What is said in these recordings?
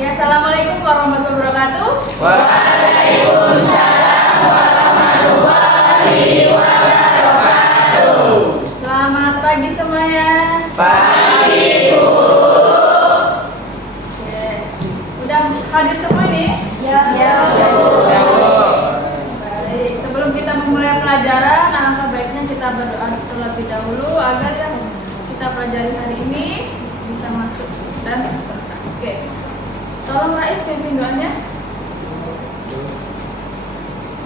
Ya, assalamualaikum warahmatullahi wabarakatuh. Waalaikumsalam warahmatullahi wabarakatuh. Selamat pagi semuanya. Pagi, Bu. Oke. Udah hadir semua nih? Ya, Bu. Ya, Bu. Baik, sebelum kita memulai pelajaran, alangkah baiknya kita berdoa terlebih dahulu agar yang kita pelajari hari ini bisa masuk dan berkah. Oke. Tolong Rais pimpin doanya.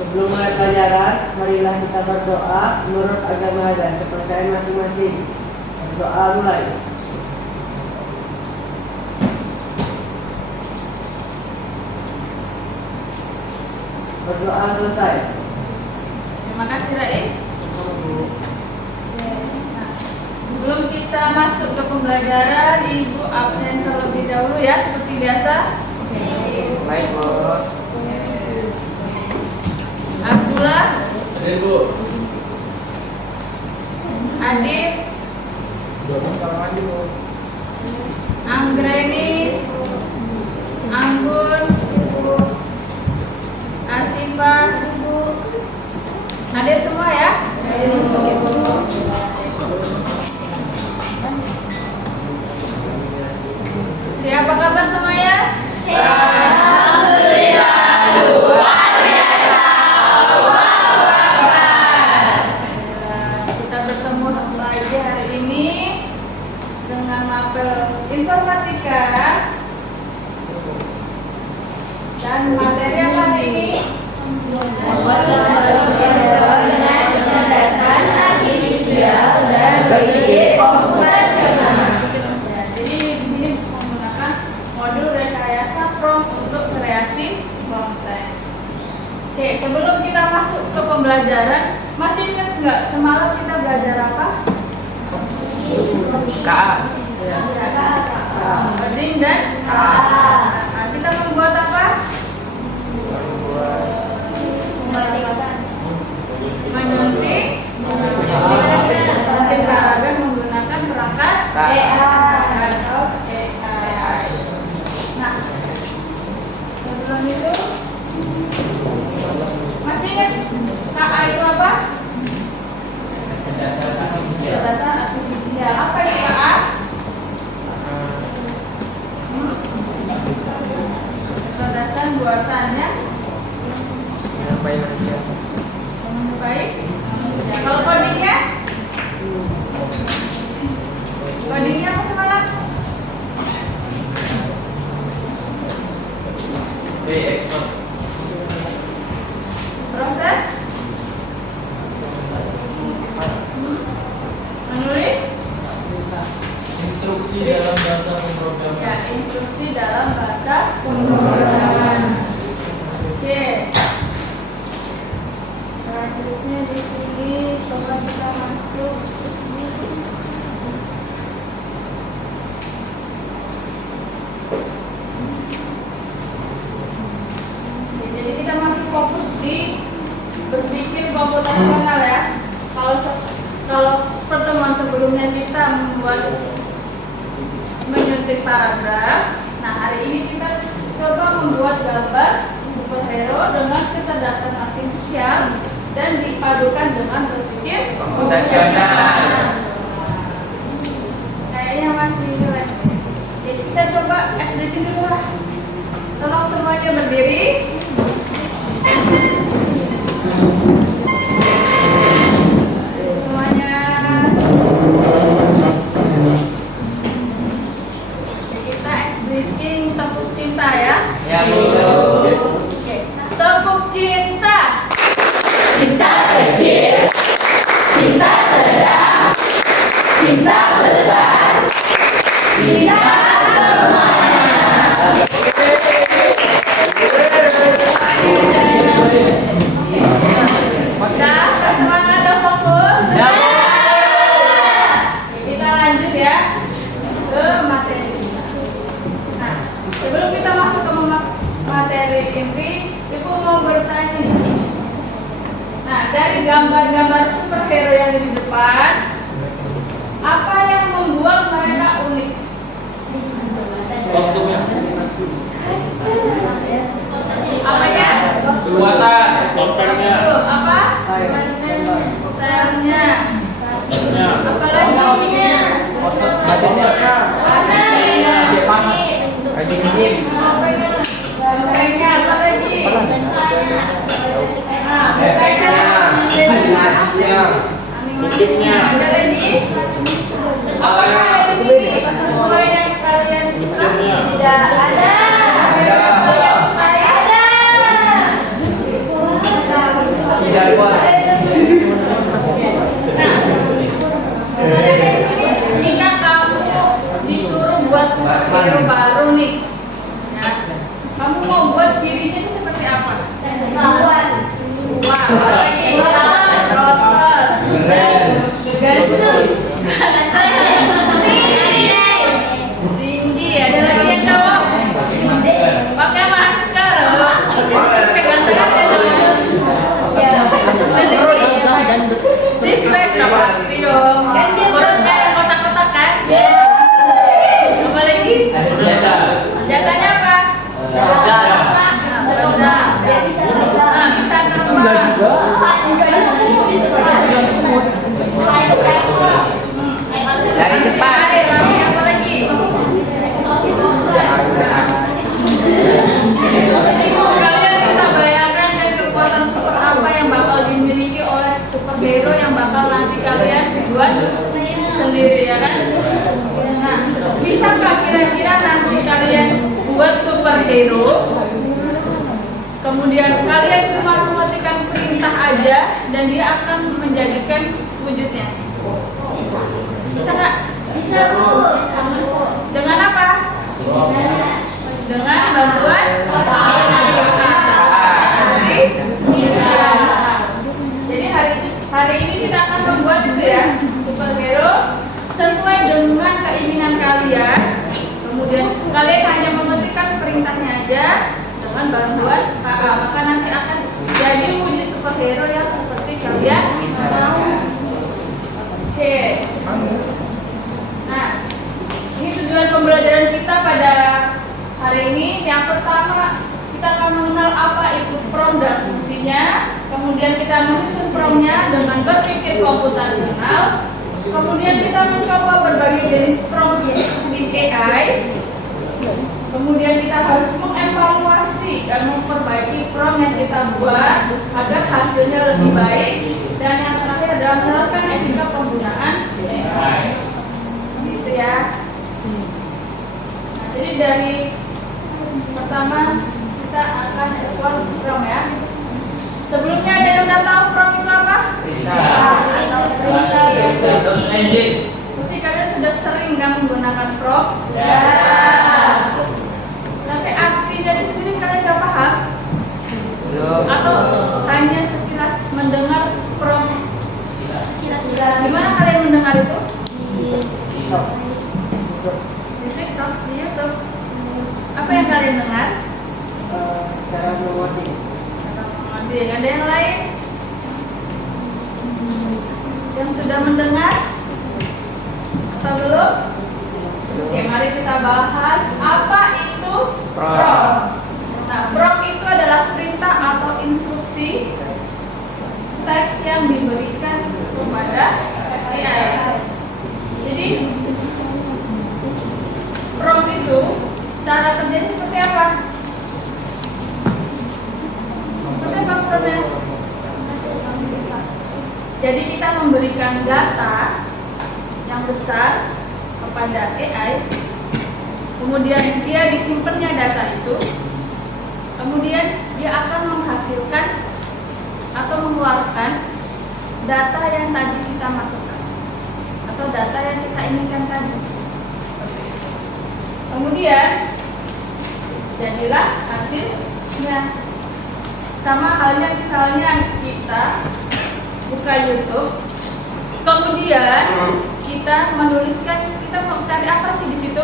Sebelum mulai pelajaran, marilah kita berdoa menurut agama dan kepercayaan masing-masing. Berdoa mulai. Berdoa selesai. Terima kasih Rais. Nah, sebelum kita masuk ke pembelajaran, Ibu absen terlebih dahulu ya, seperti biasa. Baik, Bu. Abdullah, Hadir, Bu. Adis, Anggreni, Anggun, Asifa, hadir semua ya. Oke, apa kabar semuanya? Alhamdulillah, luar biasa. Kita bertemu lagi hari ini dengan mapel informatika dan materi apa hari ini? Membuat gambar video dengan kecerdasan artifisial dan berpikir komputasional. Jadi di sini menggunakan modul rekayasa prompt untuk kreasi konten. Oke, sebelum kita masuk ke pembelajaran, masih ingat nggak semalam kita belajar apa? Kak. Coding dan Nah, kita membuat apa? Menyuntik peragan menggunakan perangkat atau AI. Nah, sebelum itu masih ingat KA itu apa? Kecerdasan artifisial. Apa itu KA? Kecerdasan buatannya menyerupai manusia. Kalau codingnya? Codingnya apa semalam? Expert. Proses menulis Instruksi dalam bahasa pemrograman. ya, instruksi dalam bahasa pemrograman. Oke. Selanjutnya di sini coba kita masuk. Oke, jadi kita masih fokus di berpikir komputasional ya. Kalau pertemuan sebelumnya kita membuat menyuntik paragraf, nah hari ini kita coba membuat gambar superhero dengan kecerdasan artifisial dan dipadukan dengan berpikir Komputasional. Kayaknya masih jelek. Jadi kita coba SDT dulu lah. Tolong semuanya berdiri. Semuanya. Kita SDT tepuk cinta ya. Ya, Bu. Oke. Tepuk cinta. Cinta kecil, cinta sedang, cinta besar, cinta semuanya. Udah semangat dan fokus. Ya, Oke, kita lanjut ya ke materi. Nah, sebelum kita masuk ke materi inti, Ibu mau bertanya di sini. Nah, dari gambar-gambar superhero yang di depan, apa yang membuat mereka unik? Kostumnya. Nah, ada lagi? Apakah ada di sini sesuai yang kalian suka? Tidak ada. Kalian sukai? Tidak kuat. Nah, ada di sini jika kamu disuruh buat superhero baru nih, ya, kamu mau buat cirinya itu seperti apa? Kuat. Wah, lagi rotot, ganteng, tinggi, ada lagi yang cowok pakai masker, kegantengan ya cowoknya. Six pack pasti dong. Kan dia perutnya yang kotak-kotak kan? Apa lagi? Senjatanya apa? Pedang. Nah, bisa terbang. Dari depan. Air, apa lagi? Kalian bisa bayangkan kan kekuatan super apa yang bakal dimiliki oleh superhero yang bakal nanti kalian buat sendiri ya kan? Nah, bisa nggak kira-kira nanti kalian buat superhero, kemudian kalian cuma mengetikkan perintah aja dan dia akan menjadikan wujudnya? Bisa nggak? Bisa, Bu. Dengan apa? Dengan bantuan Jadi hari ini kita akan membuat itu ya superhero sesuai dengan keinginan kalian. Kemudian kalian hanya mengetikkan perintahnya aja dengan bantuan KA, maka nanti akan jadi wujud superhero yang seperti kalian mau. Oke. Nah, ini tujuan pembelajaran kita pada hari ini. Yang pertama, kita akan mengenal apa itu prompt dan fungsinya. Kemudian kita menyusun promptnya dengan berpikir komputasional. Kemudian kita mencoba berbagai jenis prompt di AI. Kemudian kita harus mengevaluasi dan memperbaiki prompt yang kita buat agar hasilnya lebih baik. Dan yang terakhir adalah menerapkan etika penggunaan AI. Gitu ya. Nah, jadi dari pertama kita akan ekspor prompt ya. Sebelumnya ada yang udah tahu prompt itu apa? Pasti kalian sudah sering kan menggunakan prompt? Tapi artinya di sini kalian udah paham? Atau hanya sekilas mendengar prompt? Gimana kalian mendengar itu? Di TikTok, di YouTube. Apa yang kalian dengar? Cara mengotik. Ada yang lain yang sudah mendengar atau belum? Oke, mari kita bahas apa itu prompt. Nah, prompt itu adalah perintah atau instruksi teks yang diberikan kepada AI. Jadi prompt itu cara kerjanya seperti apa? Seperti apa promptnya? Jadi kita memberikan data yang besar kepada AI, kemudian dia disimpannya data itu, kemudian dia akan menghasilkan atau mengeluarkan data yang tadi kita masukkan atau data yang kita inginkan tadi. Kemudian jadilah hasilnya. Sama halnya misalnya kita buka YouTube, kemudian kita menuliskan kita mau cari apa sih di situ?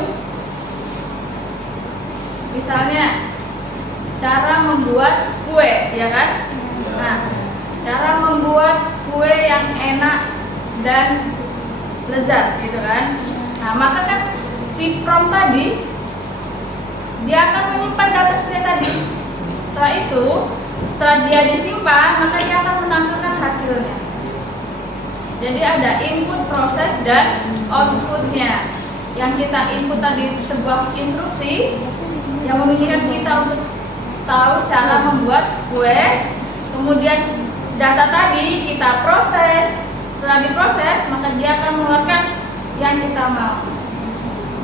Misalnya cara membuat kue, ya kan? Nah, cara membuat kue yang enak dan lezat, gitu kan? Nah, maka kan si prompt tadi dia akan menyimpan data kita tadi. Setelah itu, setelah dia disimpan, maka dia akan menampilkan hasilnya. Jadi ada input, proses, dan outputnya. Yang kita input tadi sebuah instruksi yang memungkinkan kita untuk tahu cara membuat kue. Kemudian data tadi kita proses. Setelah diproses, maka dia akan mengeluarkan yang kita mau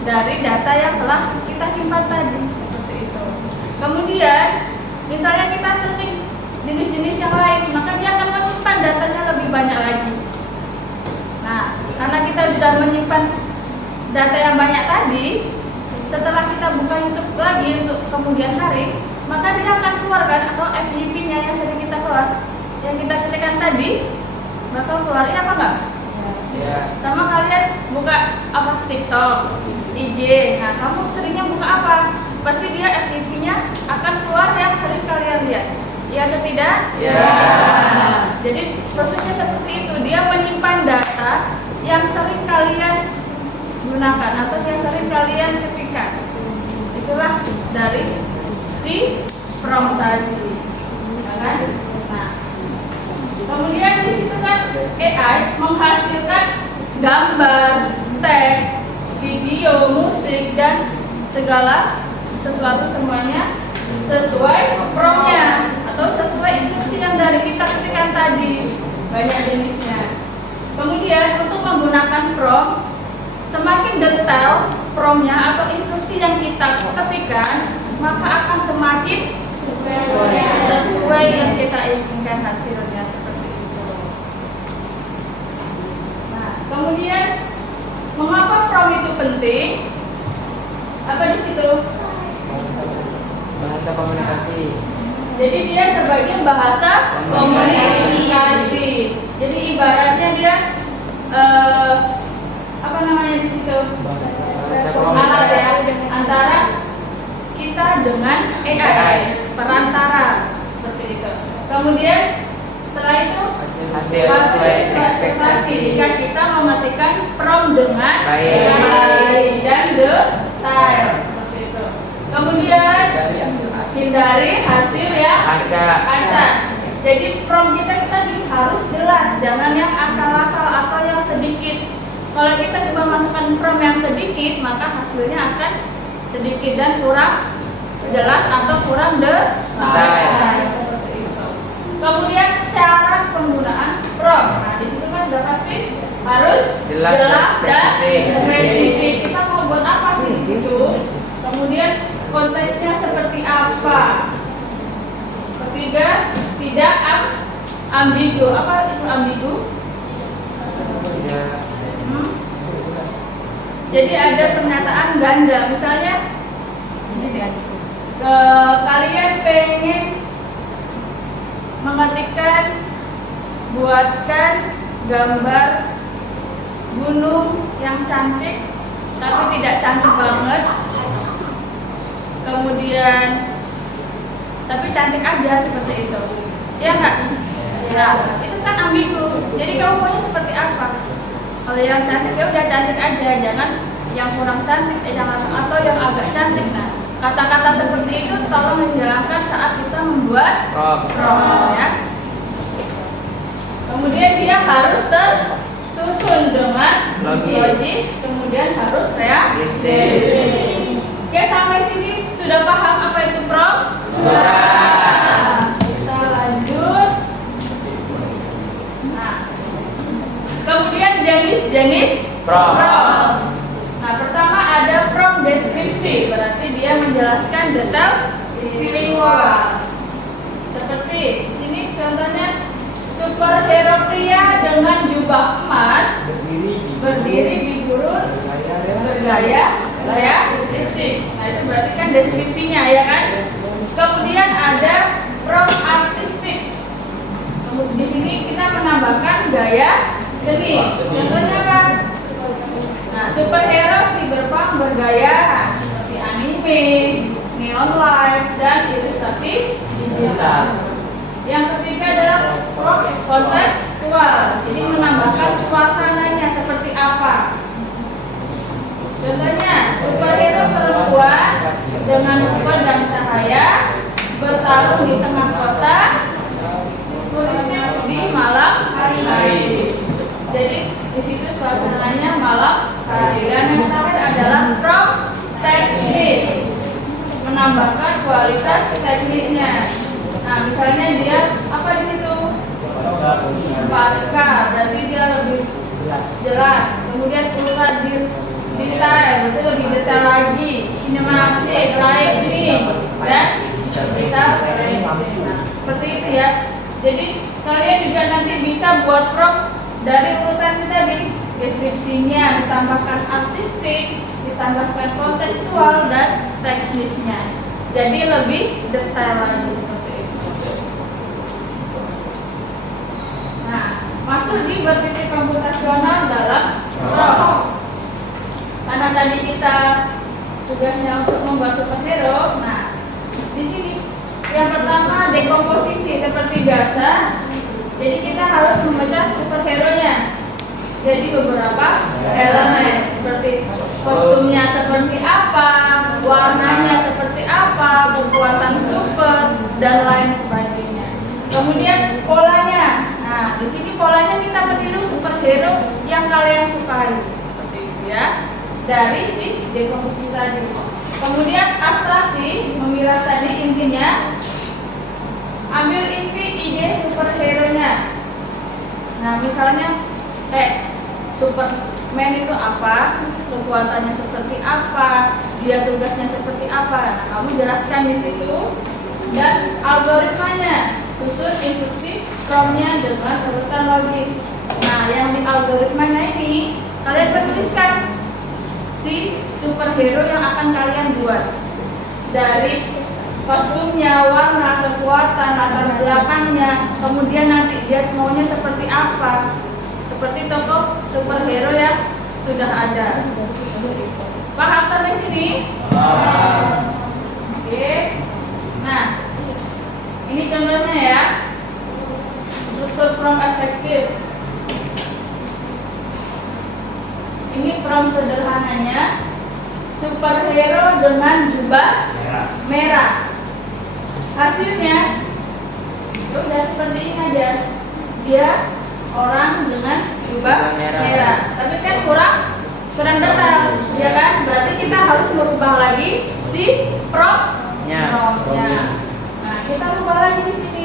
dari data yang telah kita simpan tadi, seperti itu. Kemudian, misalnya kita searching jenis-jenis yang lain, maka dia akan menyimpan datanya lebih banyak lagi. Nah, karena kita sudah menyimpan data yang banyak tadi, setelah kita buka YouTube lagi untuk kemudian hari, maka dia akan keluarkan atau FYP-nya yang sering kita keluar, yang kita ketikkan tadi, bakal keluar. Iya apa enggak? Ya. Sama kalian buka apa, TikTok, IG. Nah, kamu seringnya buka apa? Pasti dia FYP-nya akan keluar yang sering kalian lihat. Iya atau tidak? Ya. Jadi prosesnya seperti itu. Dia menyimpan data yang sering kalian gunakan atau yang sering kalian ketikkan. Itulah dari si prompt tadi. Ya kan? Nah, kemudian di situ kan AI menghasilkan gambar, teks, video, musik, dan segala sesuatu semuanya sesuai promptnya atau sesuai instruksi yang dari kita ketikkan tadi. Banyak jenisnya. Kemudian untuk menggunakan prompt, semakin detail promptnya atau instruksi yang kita ketikkan, maka akan semakin sesuai yang kita inginkan hasilnya, seperti itu. Nah, kemudian mengapa prompt itu penting? Apa di situ? Bahasa komunikasi. Jadi dia sebagai bahasa komunikasi. Jadi ibaratnya dia apa namanya di situ? Alat ya, antara kita dengan AI, perantara, seperti itu. Kemudian setelah itu Hasil sesuai ekspektasi. jika kita memetikkan prompt dengan Baik. dan detail, seperti itu. Kemudian hindari hasil yang acak. Jadi prompt kita tadi harus jelas, jangan yang asal-asal atau yang sedikit. Kalau kita coba masukkan prompt yang sedikit, maka hasilnya akan sedikit dan kurang jelas atau kurang detail. Seperti itu. Kemudian syarat penggunaan prompt. Nah, di situ kan sudah pasti harus jelas dan spesifik. Kita mau buat apa sih di situ? Kemudian konteksnya seperti apa? Ketiga, tidak ambigu. Apa itu ambigu? Jadi ada pernyataan ganda. Misalnya, kalian pengen mengetikkan, buatkan gambar gunung yang cantik, tapi tidak cantik banget. Kemudian, tapi cantik aja, seperti itu. Ya enggak? Ya, itu kan ambigu. Jadi kamu maunya seperti apa? Kalau yang cantik ya udah cantik aja, jangan yang kurang cantik, jangan atau yang agak cantik. Nah, kata-kata seperti itu tolong dijelaskan saat kita membuat prompt ya. Kemudian dia harus tersusun dengan logis, kemudian harus realistis. Oke, sampai sini sudah paham apa itu prompt? Kita lanjut. Nah, kemudian jenis-jenis prompt. Nah, pertama ada prompt deskripsi, berarti dia menjelaskan detail visual. Seperti di sini contohnya superhero pria dengan jubah emas berdiri di gurun bergaya realistis. Nah, itu berarti kan deskripsinya ya kan. Kemudian ada prompt artistik. Di sini kita menambahkan gaya seni. Contohnya apa? Nah, superhero cyberpunk bergaya seperti anime, neon lights, dan ilustrasi digital. Yang ketiga adalah prompt kontekstual. Jadi menambahkan suasananya seperti apa. Contohnya, superhero perempuan dengan ukuran dan cahaya bertarung di tengah kota, tulisnya di malam hari. Jadi di situ suasananya malam hari. Dan yang terakhir adalah prompt teknis, menambahkan kualitas teknisnya. Nah, misalnya dia apa di situ? 4K, berarti dia lebih jelas. Kemudian urutan detail, itu lebih detail lagi. Sinematik, lighting, dan detail. Nah, seperti itu ya. Jadi kalian juga nanti bisa buat prompt dari urutan tadi, deskripsinya, ditambahkan artistik, ditambahkan kontekstual dan teknisnya. Jadi lebih detail lagi seperti itu. Nah, masuk di berpikir komputasional dalam prompt. Karena tadi kita tugasnya untuk membuat superhero. Nah, di sini yang pertama dekomposisi seperti biasa. Jadi kita harus memecah superhero-nya. Jadi beberapa elemen seperti kostumnya seperti apa, warnanya seperti apa, kekuatan super dan lain sebagainya. Kemudian polanya. Nah, di sini polanya kita meniru superhero yang kalian sukai seperti itu ya. Dari si dekomposisi tadi. Kemudian abstraksi, memilah tadi intinya. Ambil inti ide superhero-nya. Nah, misalnya Superman itu apa, kekuatannya seperti apa, dia tugasnya seperti apa. Nah, kamu jelaskan di situ. Dan algoritmanya, susun instruksi prompt-nya dengan urutan logis. Nah, yang di algoritmanya ini kalian menuliskan si superhero yang akan kalian buat, dari kostumnya, warna, kekuatan, latar belakangnya, kemudian nanti dia maunya seperti apa, seperti tokoh superhero yang sudah ada. Paham sampai sini? Oke. Nah, ini contohnya ya, struktur prompt efektif. Ini prompt sederhananya, superhero dengan jubah merah. Hasilnya udah seperti ini aja. Dia orang dengan jubah merah. Tapi kan kurang detail, ya kan? Berarti kita harus merubah lagi si promptnya. Nah, kita rubah lagi di sini.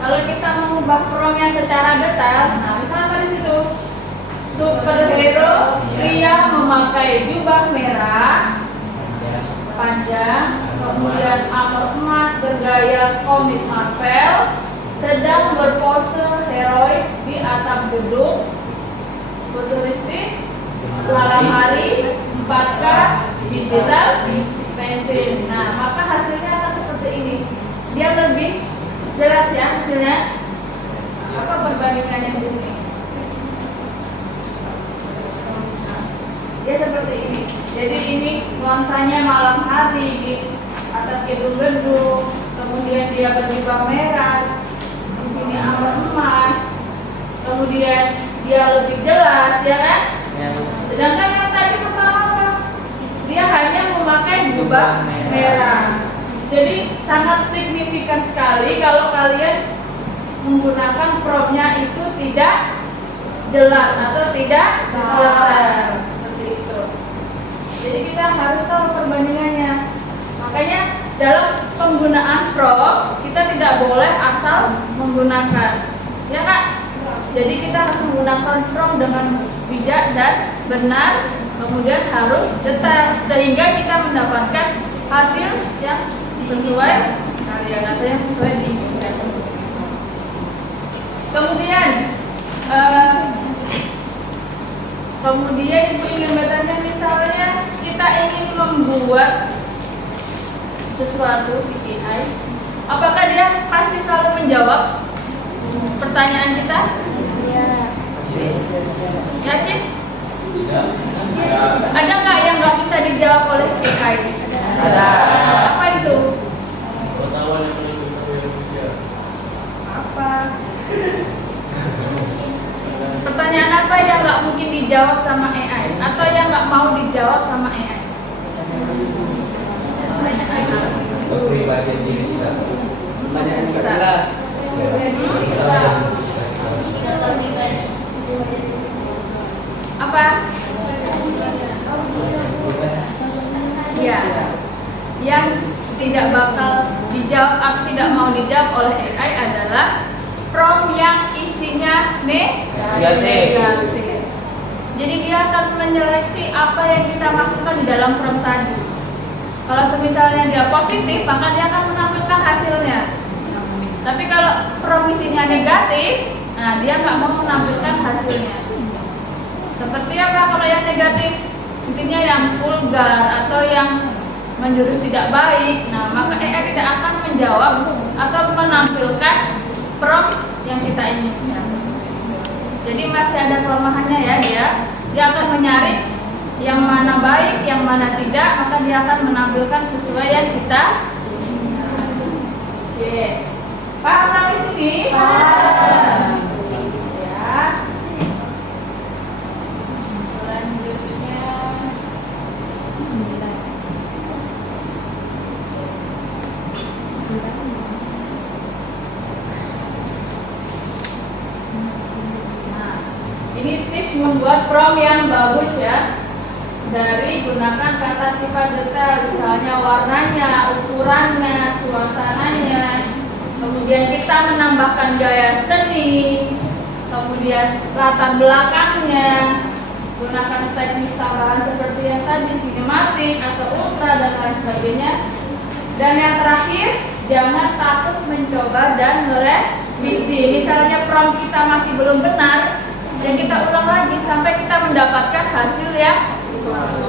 Kalau kita mengubah prompt-nya secara detail, nah misalnya apa di situ? Superhero pria memakai jubah merah panjang, kemudian armor emas bergaya komik Marvel, sedang berpose heroik di atap gedung futuristik malam hari 4K digital painting. Nah, maka hasilnya akan seperti ini. Dia lebih jelas ya hasilnya. Apa perbandingannya di sini? Dia seperti ini. Jadi ini nuansanya malam hari di atas gedung-gedung, kemudian dia berjubah merah, di sini armor emas, kemudian dia lebih jelas, ya kan? Sedangkan yang tadi pertama apa? Dia hanya memakai jubah merah. Jadi sangat signifikan sekali kalau kalian menggunakan prompt-nya itu tidak jelas atau tidak detail seperti itu. Jadi kita harus tahu perbandingannya. Makanya dalam penggunaan prompt kita tidak boleh asal menggunakan, ya Kak? Jadi kita harus menggunakan prompt dengan bijak dan benar, kemudian harus detail sehingga kita mendapatkan hasil yang sesuai kalian atau yang sesuai diinginkan. Kemudian ibu ingin bertanya, misalnya kita ingin membuat sesuatu bikin AI, apakah dia pasti selalu menjawab pertanyaan kita? Iya. Yakin? Ada nggak yang nggak bisa dijawab oleh AI? Ada. Apa itu? Pengetahuan yang menunjukkan manusia. Apa? Pertanyaan apa yang nggak mungkin dijawab sama AI atau yang nggak mau dijawab sama AI? Kepribadian diri kita. Banyak yang nggak jelas. Apa? Ya, yang tidak bakal dijawab atau tidak mau dijawab oleh AI adalah prompt yang isinya negatif. Jadi dia akan menyeleksi apa yang kita masukkan di dalam prompt tadi. Kalau misalnya dia positif, maka dia akan menampilkan hasilnya. Tapi kalau prompt isinya negatif, nah dia nggak mau menampilkan hasilnya. Seperti apa kalau yang negatif? Intinya yang vulgar atau yang menjurus tidak baik. Nah, maka AI tidak akan menjawab atau menampilkan prompt yang kita inginkan. Jadi masih ada kelemahannya ya dia akan menyaring yang mana baik, yang mana tidak, maka dia akan menampilkan sesuai yang kita inginkan. Oke. Paham sampai sini? Paham. Ya. Selanjutnya ini tips membuat prompt yang bagus ya. Dari gunakan kata sifat detail, misalnya warnanya, ukurannya, suasananya. Kemudian kita menambahkan gaya seni, kemudian latar belakangnya. Gunakan teknik tambahan seperti yang tadi, sinematik atau ultra dan lain sebagainya. Dan yang terakhir, jangan takut mencoba dan merevisi. Misalnya prompt kita masih belum benar, dan kita ulang lagi sampai kita mendapatkan hasil yang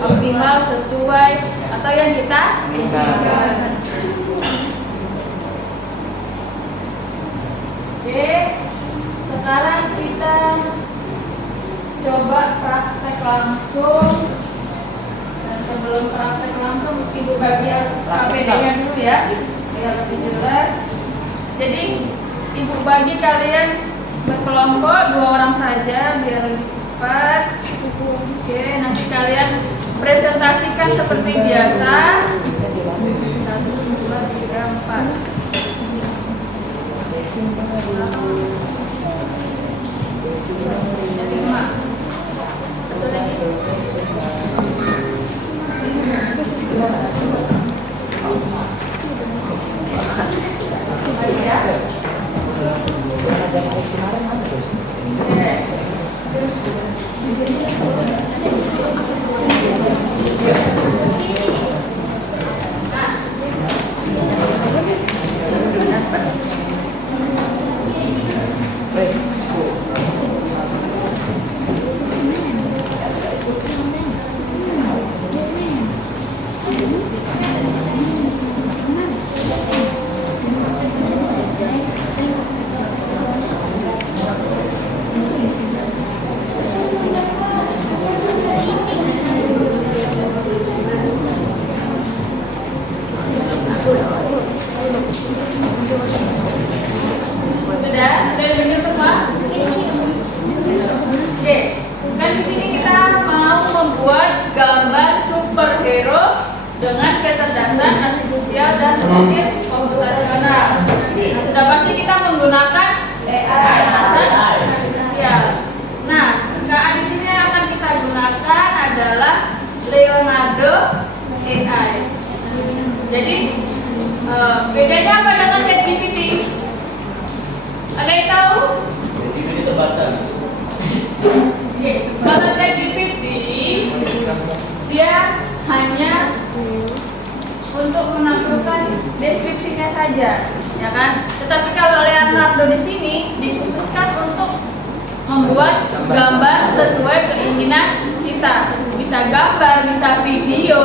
optimal sesuai atau yang kita inginkan. Oke, sekarang kita coba praktek langsung. Dan sebelum praktek langsung, Ibu bagi KPD-nya dulu ya, biar lebih jelas. Jadi Ibu bagi kalian berkelompok 2 orang saja biar lebih cepat. Oke, nanti kalian presentasikan seperti biasa. 1, 2, 3, 4. Jadi 5. Satu lagi. Lagi ya. Sudah benar semua? Oke, kan di sini kita mau membuat gambar superhero dengan kecerdasan artifisial dan mesin komputasional. Nah, sudah pasti kita menggunakan kecerdasan artifisial. Nah, KA di sini yang akan kita gunakan adalah Leonardo AI. Jadi bedanya apa dengan ChatGPT? Ada yang tahu? ChatGPT terbatas. Kalau ChatGPT dia hanya untuk menampilkan deskripsinya saja, ya kan? Tetapi kalau Leonardo di sini dikhususkan untuk membuat gambar sesuai keinginan kita. Bisa gambar, bisa video,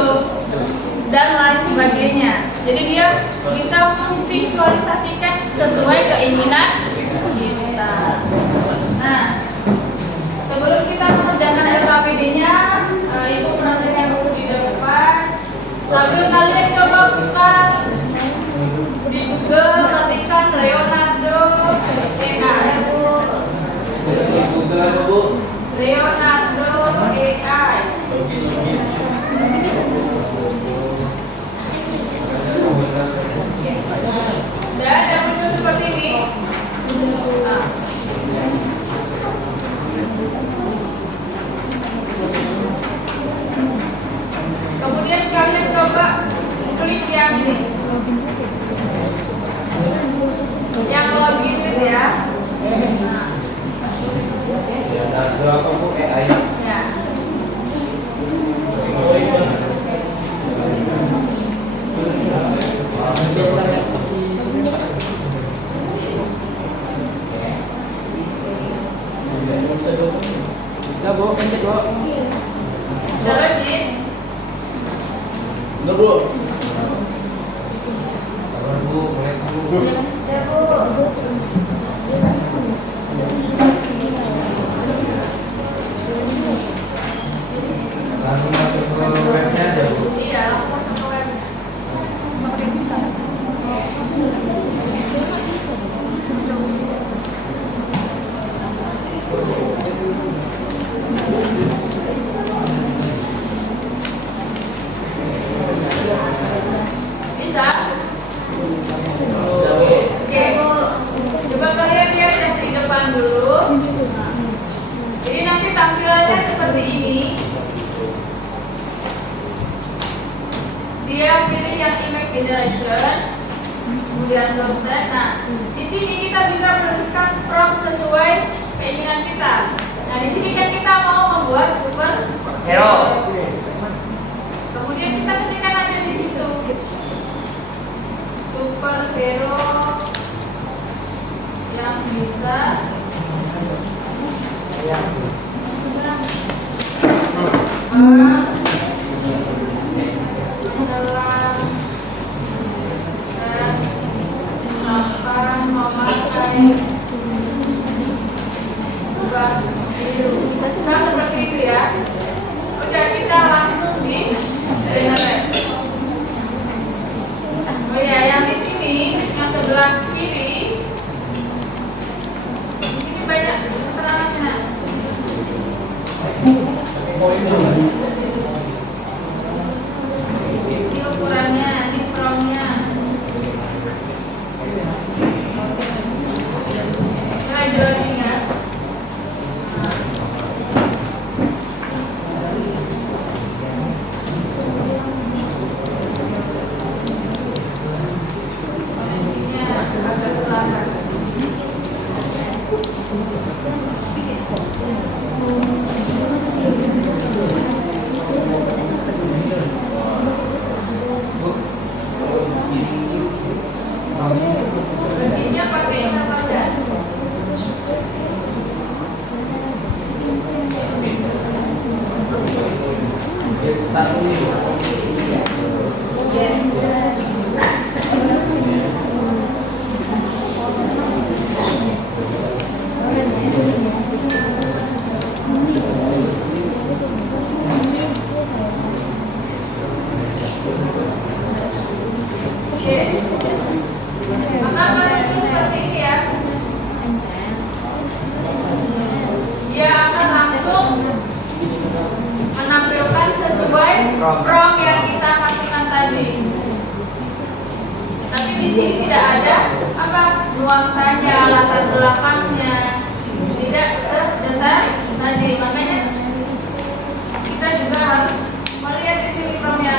dan lain sebagainya. Jadi dia bisa memvisualisasikan sesuai keinginan kita. Nah, sebelum kita mengerjakan LKPD-nya, Ibu Ya, Bu. Langsung masuk ke webnya aja, Bu. Iya, langsung masuk ke web. Pakai bisa. Bisa? Bisa, Bu. Oke. Coba kalian lihat yang di depan dulu. Jadi nanti tampilannya seperti ini. Dia pilih yang image generation, kemudian roster. Nah, di sini kita bisa menuliskan prompt sesuai keinginan kita. Nah, di sini kan kita mau membuat super hero. Kemudian kita ketikkan aja di situ super hero yang bisa menyelam dan akan memakai ubah biru. Sama seperti itu ya. Udah, kita langsung di generate. Oh ya, yang di sini yang sebelah kiri, di sini banyak keterangannya. Ini ukurannya, ini promnya. Saya jelasin ya. Dimensinya agak terlambat. Baginya pakai apa enggak? Start dulu. Yes. Oke. Maka kalian seperti ini ya. Dia akan langsung menampilkan sesuai prompt yang kita kasihkan tadi. Tapi di sini tidak ada apa nuansanya, latar belakangnya, tidak sedetail tadi. Makanya kita juga harus melihat di sini promptnya.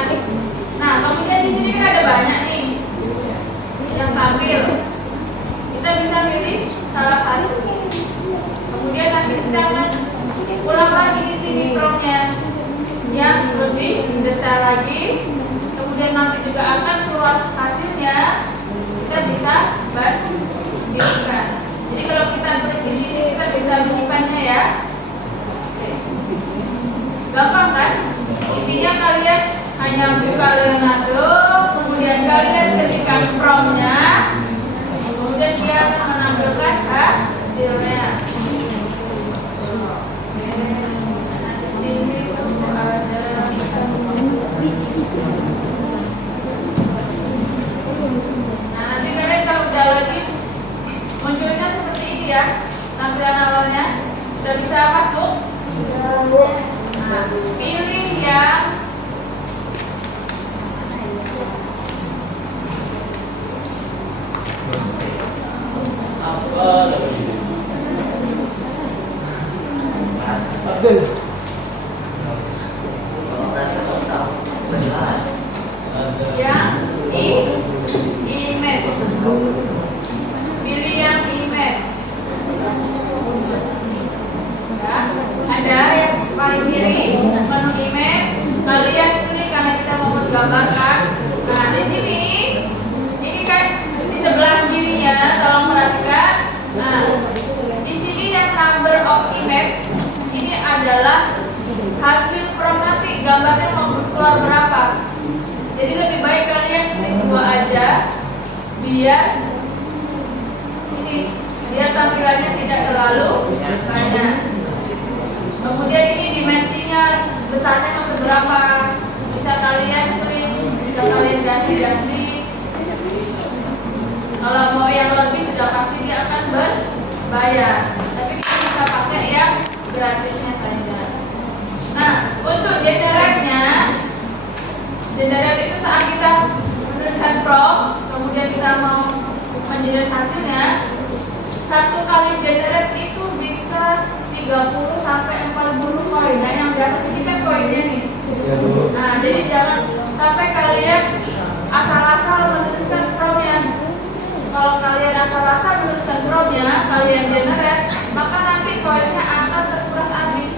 Nah, kemudian di sini kan ada banyak nih yang tampil. Kita bisa pilih salah satu. Kemudian nanti kita akan ulang lagi di sini promptnya yang lebih detail lagi. Kemudian nanti juga akan keluar hasilnya. Kita bisa bandingkan. Jadi kalau kita klik di sini kita bisa bandingkannya ya. Oke. Gampang kan? Intinya kalian hanya buka Leonardo, kemudian kalian ketikkan promptnya, kemudian dia akan menampilkan hasilnya. Nah, di sini ada. Nah, nanti kalian kalau udah lagi munculnya seperti ini ya, tampilan awalnya udah bisa masuk. Nah, pilih yang Abdul. yang image. Pilih yang image. Ya, ada yang paling kiri menu image. Kalian klik karena kita mau menggambarkan. Nah, di sini ini kan di sebelah kirinya, tolong perhatikan. Nah, di sini yang number of image ini adalah hasil prompt nanti gambarnya mau keluar berapa. Jadi lebih baik kalian klik 2 aja biar Biar tampilannya tidak terlalu banyak. Kemudian ini dimensinya besarnya mau seberapa, bisa kalian print, bisa kalian ganti-ganti. Kalau mau yang lebih sudah pasti dia akan berbayar. Tapi kita bisa pakai yang gratisnya saja. Nah, untuk generate-nya, generate itu saat kita menuliskan prompt, kemudian kita mau mengenerate hasilnya, satu kali generate itu bisa 30 sampai 40 koin. Nah, yang di atas ini kan koinnya nih. Nah, jadi jangan sampai kalian asal-asal menuliskan prompt-nya. Kalau kalian asal-asal menuliskan prompt-nya, kalian generate, maka nanti koinnya akan terkuras habis.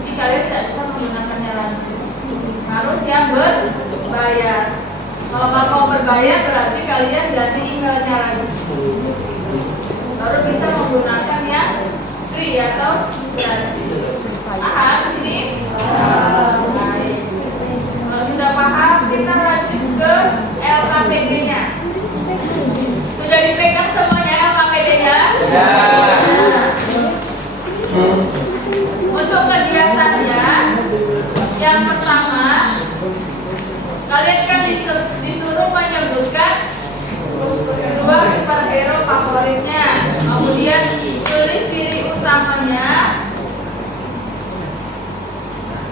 Jadi kalian tidak bisa menggunakannya lagi. Harus yang berbayar. Kalau nggak mau berbayar berarti kalian ganti emailnya lagi. Baru bisa menggunakan yang free atau gratis. Paham di sini? Baik. Kalau sudah paham, kita lanjut ke LKPD-nya. Sudah dipegang semuanya LKPD-nya? Untuk kegiatannya, yang pertama, kalian kan disuruh menyebutkan 2 superhero favoritnya. Kemudian tulis ciri utamanya.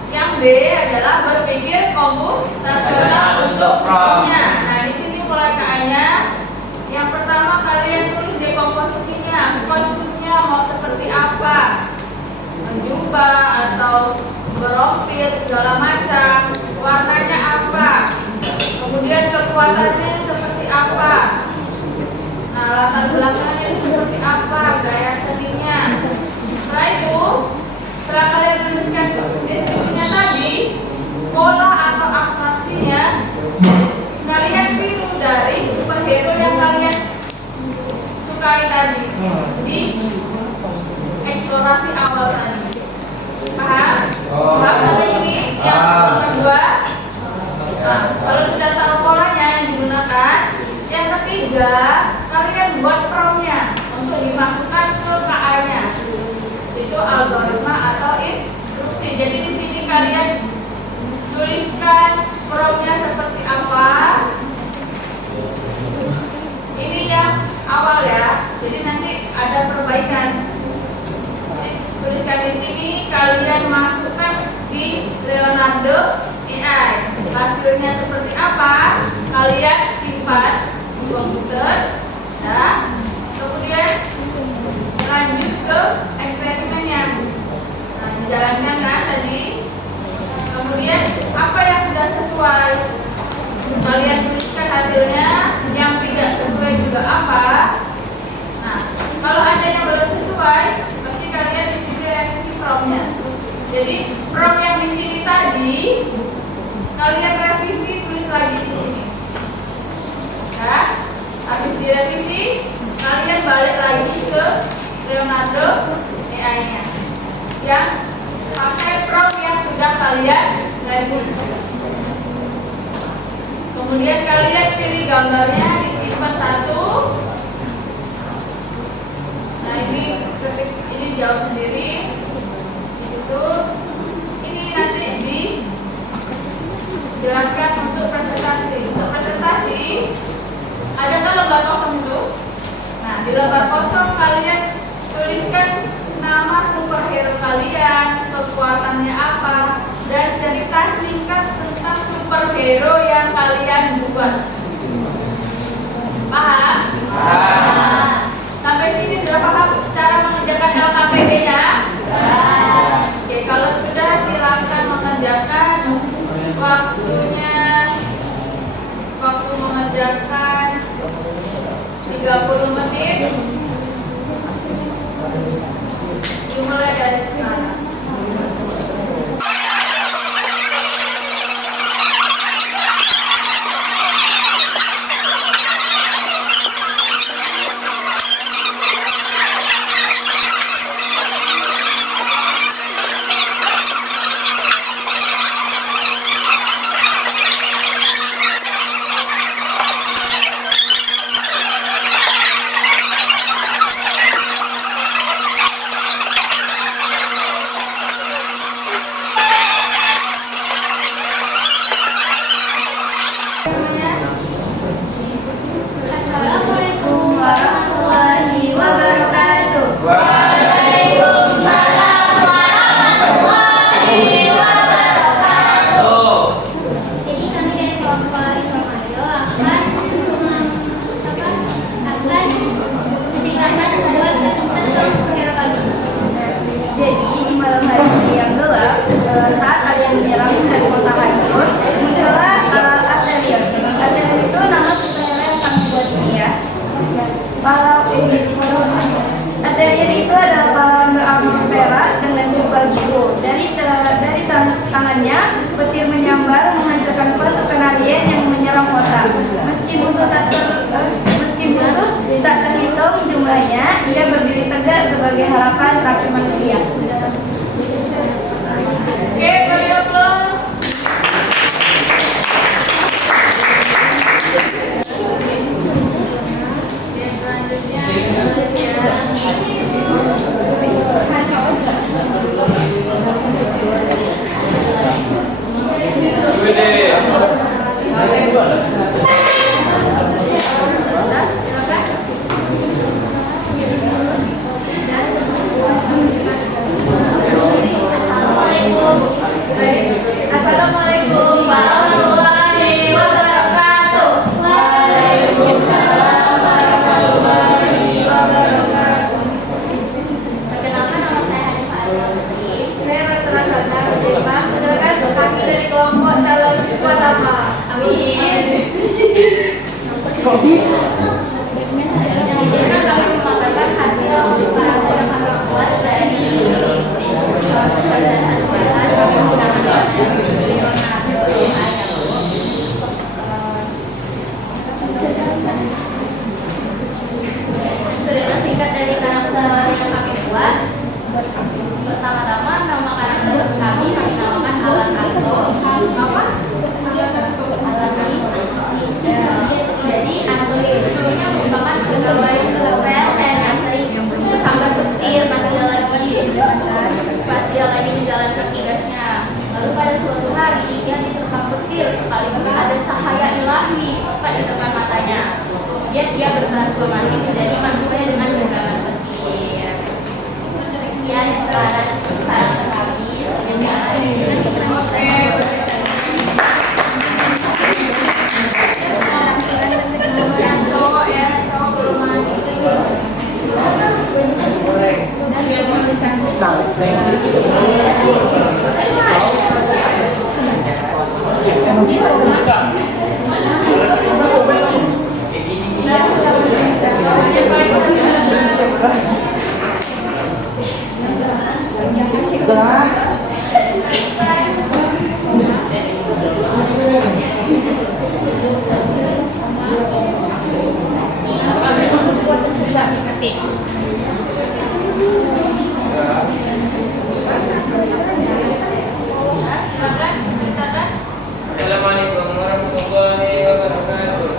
Yang B adalah berpikir komputasional untuk prompt-nya. Nah, di sini mulai KA-nya. Yang pertama kalian tulis dekomposisinya, kostumnya mau seperti apa, jubah atau berofil segala macam, warnanya apa, kemudian kekuatannya seperti apa, nah latar belakangnya seperti apa, gaya seninya. Setelah itu, setelah kalian menuliskan deskripsinya tadi, pola atau abstraksinya kalian pilih dari superhero yang kalian sukai tadi di eksplorasi awal tadi. Paham? Paham sampai sini? Yang kedua, nah, kalau sudah tahu polanya yang digunakan, yang ketiga kalian buat prompt-nya untuk dimasukkan ke KA-nya. Itu algoritma atau instruksi. Jadi di sini kalian tuliskan prompt-nya seperti apa. Ini yang awal ya. Jadi nanti ada perbaikan. Jadi, tuliskan di sini, kalian masukkan di Leonardo AI. Hasilnya seperti apa? Kalian simpan di komputer. Nah, kemudian lanjut ke eksperimennya. Nah, dijalankan kan tadi. Kemudian apa yang sudah sesuai kalian tuliskan hasilnya, yang tidak sesuai juga apa. Nah, kalau ada yang belum sesuai, pasti kalian di sini revisi prompt-nya. Jadi prompt yang di sini tadi kalian revisi, tulis lagi di sini. Ya, habis direvisi, kalian balik lagi ke Leonardo AI-nya. Yang pakai prompt yang sudah kalian revisi. Kemudian kalian pilih gambarnya, disimpan satu. Nah, ini jauh sendiri. Di situ. Ini nanti dijelaskan untuk presentasi. Untuk presentasi ada kan lembar kosong itu. Nah, di lembar kosong kalian tuliskan nama superhero kalian, kekuatannya apa, dan cerita singkat tentang superhero yang kalian buat. Paham? Paham. Sampai sini sudah paham cara mengerjakan LKPD-nya? Oke, kalau sudah silakan mengerjakan. Waktu mengerjakan 30 menit. Dimulai dari sekarang. Material itu adalah pahlawan berarmor merah dengan jubah biru. Dari tangannya, petir menyambar menghancurkan pasukan alien yang menyerang kota. Meski musuh tak terhitung jumlahnya, ia berdiri tegak sebagai harapan terakhir manusia. Oke, beri aplaus. Oke, selanjutnya Assalamualaikum warahmatullahi wabarakatuh. Perkenalkan, nama saya Hanifah Asri. Saya Retna Sana Fatimah. Kenalkan, kami dari kelompok calon siswa Tama. Amin. Kok sih? Yang izinkan kami memaparkan hasil pengakuan dari kecerdasan buatan kami menggunakan Leonardo cerita singkat dari karakter yang kami buat. Pertama-tama nama karakter kami namakan Alan Anto. Apa? Jadi Anto itu sebelumnya merupakan pegawai PLN yang sering tersambar petir pas dia lagi menjalankan tugasnya. Lalu pada suatu hari dia diterkam petir sekaligus ada cahaya ilahi tepat di depan matanya. Kemudian dia bertransformasi menjadi manusia dengan genggaman petir. Sekian karakter kami. Yang cowok ya, cowok belum maju. Assalamualaikum warahmatullahi wabarakatuh.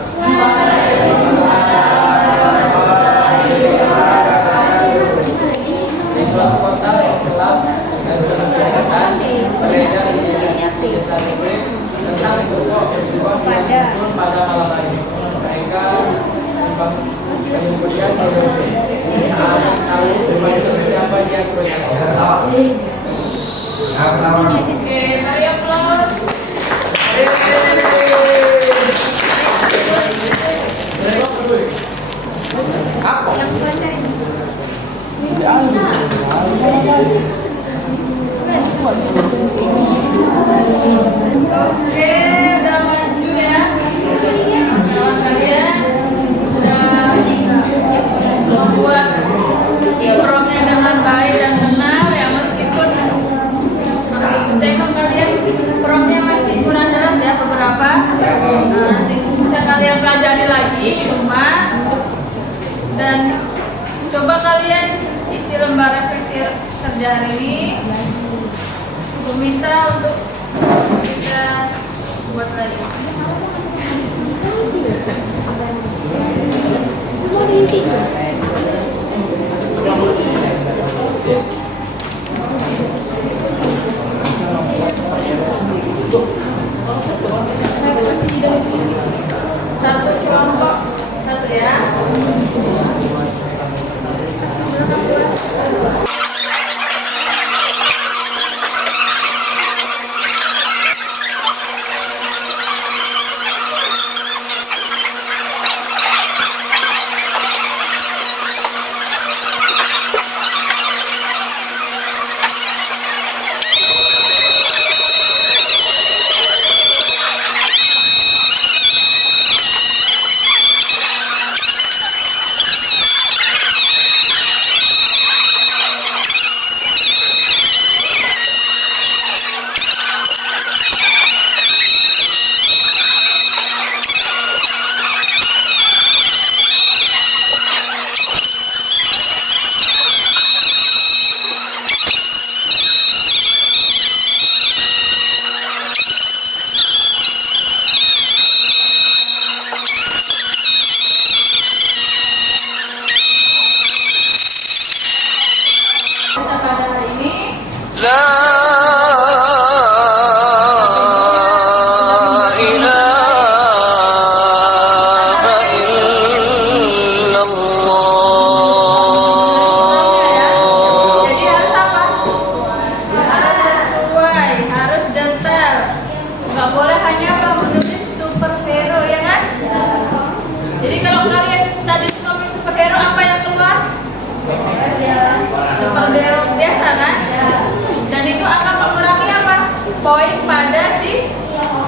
Di suatu kota yang gelap dan penuh kejahatan, beredar di desa Inggris tentang sosok sebuah yang muncul pada malam hari. Mereka menyebutnya Silverface. Anda tahu bermaksud siapa dia sebenarnya? Oke, beri aplaus. Oke, udah maju ya. Kalau kalian sudah membuat promnya dengan baik dan benar ya, meskipun tengok kalian promnya masih kurang jelas ya beberapa. Nah, nanti bisa kalian pelajari lagi di rumah dan coba kalian isi lembar refleksi kerja hari ini. Aku minta untuk kita buat lagi. Satu kelompok, satu ya. kalian tadi semua superhero, apa yang keluar? Superhero biasa kan? Dan itu akan mengurangi apa? Poin pada si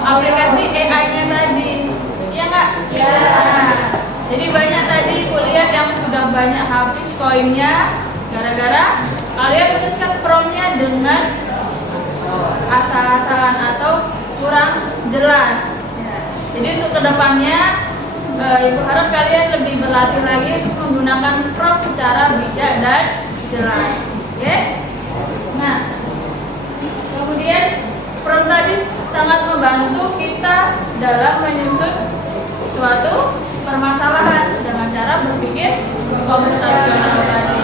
aplikasi AI-nya tadi. Iya nggak? Nah, jadi banyak tadi kuliah yang sudah banyak habis koinnya gara-gara kalian menuliskan prompt-nya dengan asal-asalan atau kurang jelas. Ya. Jadi untuk kedepannya Ibu harap kalian lebih berlatih lagi untuk menggunakan prompt secara bijak dan jelas. Oke? Nah, kemudian prompt tadi sangat membantu kita dalam menyusun suatu permasalahan dengan cara berpikir komputasional tadi.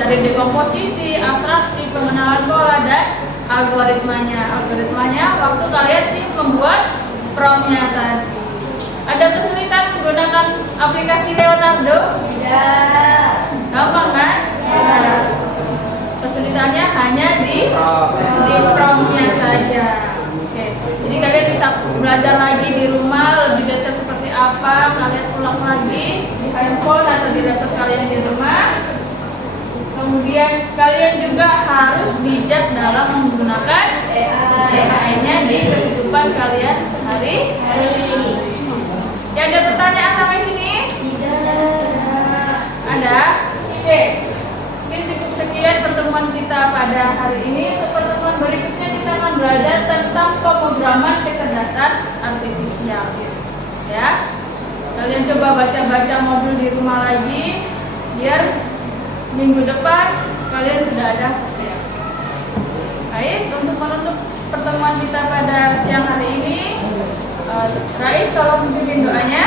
Dari dekomposisi, abstraksi, pengenalan pola, dan algoritmanya. Algoritmanya waktu kalian membuat prompt-nya tadi. Ada kesulitan menggunakan aplikasi Leonardo? Tidak. Gampang kan? Ya. Kesulitannya hanya di prompt-nya saja. Oke. Jadi kalian bisa belajar lagi di rumah lebih detail seperti apa. Kalian ulang lagi di handphone atau di laptop kalian di rumah. Kemudian kalian juga harus bijak dalam menggunakan AI-nya di kehidupan kalian sehari-hari. Ya, ada pertanyaan sampai sini? Ada? Oke. Mungkin cukup sekian pertemuan kita pada hari ini. Untuk pertemuan berikutnya kita akan belajar tentang pemrograman kecerdasan artifisial. Ya. Kalian coba baca-baca modul di rumah lagi biar minggu depan kalian sudah ada persiapan. Baik, untuk menutup pertemuan kita pada siang hari ini, Rais tolong pimpin doanya.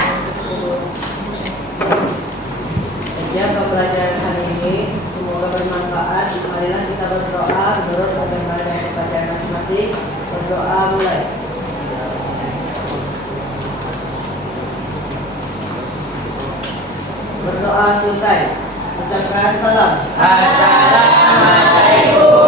Sejak pembelajaran hari ini semoga bermanfaat. Marilah kita berdoa menurut bagaimana kepada masing-masing. Berdoa mulai. Berdoa selesai. Ucapkan salam. Assalamualaikum